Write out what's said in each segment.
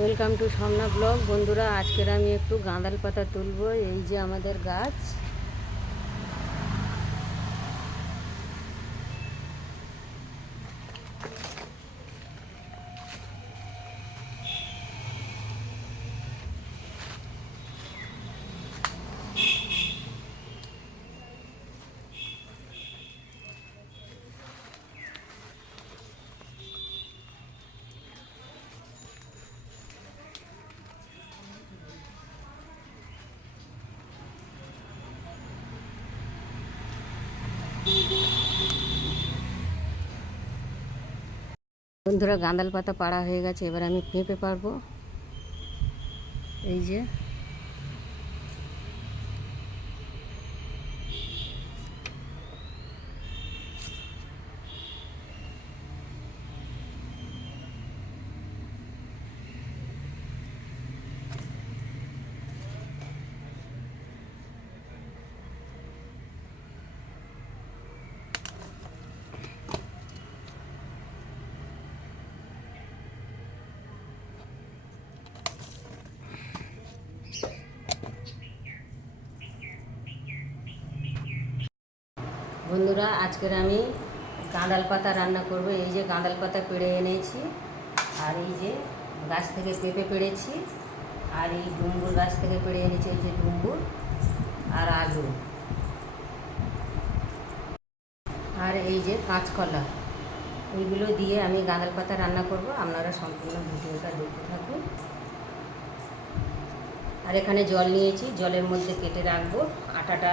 Welcome to সামনা blog. বন্ধুরা, আজকের আমি একটু গাঁদাল পাতা তুলবো, এই যে আমাদের গাছ। বন্ধুরা গাঁদাল পাতা পাড়া হয়ে গেছে এবার আমি পেঁপে পারব এই যে বন্ধুরা, আজকের আমি গাঁদাল পাতা রান্না করব। এই যে গাঁদাল পাতা পেড়ে এনেছি, আর এই যে গাছ থেকে পেঁপে পেড়েছি, আর এই ডুম্বুর গাছ থেকে পেড়ে এনেছি, এই যে ডুম্বুর আর আলু। আর এই যে কাঁচকলা, এইগুলো দিয়ে আমি গাঁদাল পাতা রান্না করব। আপনারা সম্পূর্ণ ভিডিওটা দেখতে থাকুন। আর এখানে জল নিয়েছি, জলের মধ্যে কেটে রাখব, আটাটা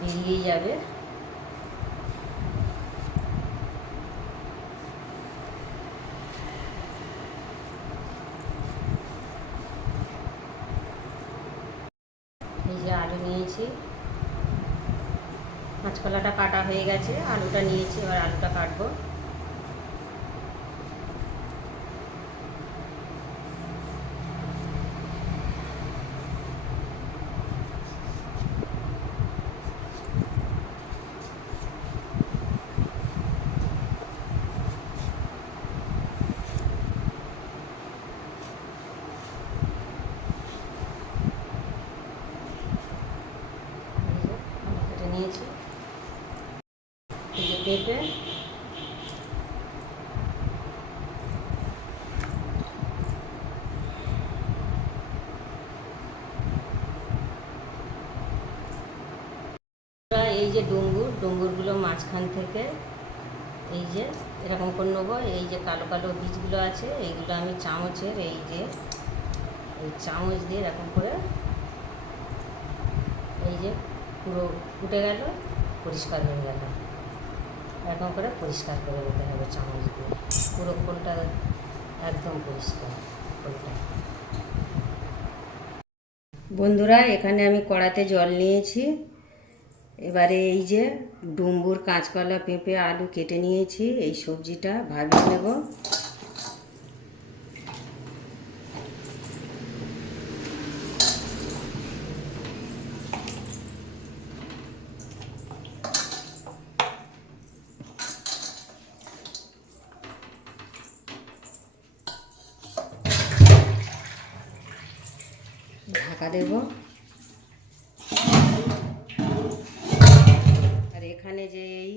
বেরিয়েই যাবে এই যে আলু নিয়েছি। কাঁচকলাটা কাটা হয়ে গেছে আলুটা নিয়েছি এবার আলুটা কাটবো এই যে আলু কেটে নিয়েছি। পেঁপে। এই যে ডুঙ্গুর, ডুঙ্গুরগুলো মাঝখান থেকে এই যে এরকম করে নেব। এই যে কালো কালো বীজগুলো আছে, এইগুলো আমি চামচের এই যে, এই চামচ দিয়ে এরকম করে এই যে পুরো ফুটে গেল, পরিষ্কার হয়ে গেল। এরকম করে পরিষ্কার করে নিতে হবে চামচ দিয়ে। পুরো খোলটা একদম পরিষ্কার, খোলটা। বন্ধুরা, এখানে আমি কড়াতে জল নিয়েছি। এবারে এই যে ডুম্বুর কাঁচকলা পেঁপে, আলু কেটে নিয়েছি। এই সবজিটা ভাবিয়ে নেব। ঢাকা দেব। আর এখানে যে এই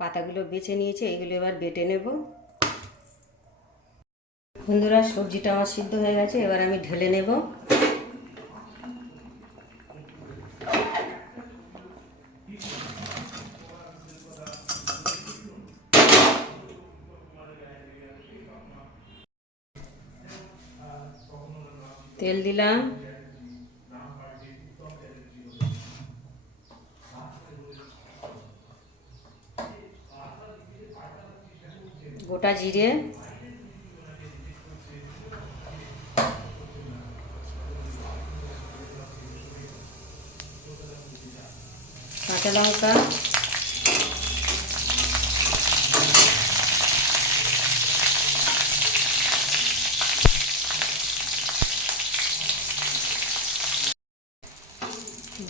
পাতাগুলো বেছে নিয়েছে, এগুলো এবার বেটে নেব। বন্ধুরা সবজিটা আমার সিদ্ধ হয়ে গেছে, এবার আমি ঢেলে নেব। তেল দিলাম। গোটা জিরে। কাঁচা লঙ্কা।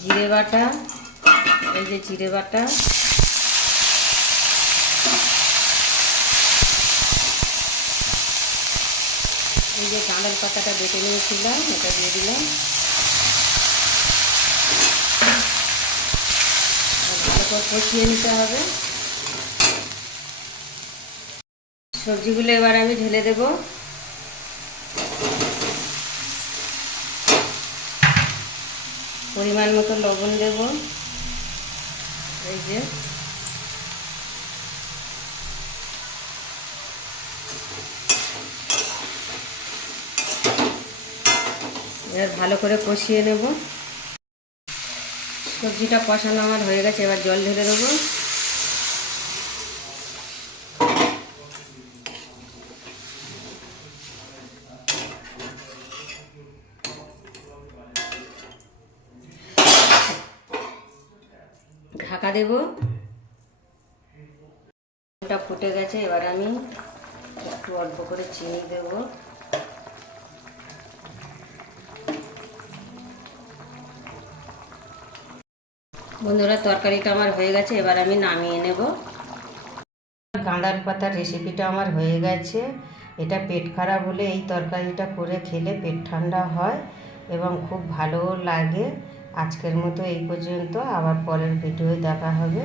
জিরে বাটা, এই যে জিরে বাটা। এই যে গাঁদাল পাতাটা বেটে নিয়েছিলাম, এটা দিয়ে দিলাম। ভালো করে কষিয়ে নিতে হবে। সবজিগুলো এবার আমি ঢেলে দেব। পরিমাণ মতো লবণ দেব। এই যে। এবার ভালো করে কষিয়ে নেব। সবজিটা কষানো আমার হয়ে গেছে, এবার জল ঢেলে দেবো। ঢাকা দেব। ওটা ফুটে গেছে, এবার আমি একটু অল্প করে চিনি দেব। বন্ধুরা, তরকারিটা আমার হয়ে গেছে, এবার আমি নামিয়ে নেব। গাঁদাল পাতার রেসিপিটা আমার হয়ে গেছে। এটা পেট খারাপ হলে এই তরকারিটা করে খেলে পেট ঠান্ডা হয় এবং খুব ভালোও লাগে। আজকের মতো এই পর্যন্ত। আবার পরের ভিডিও দেখা হবে।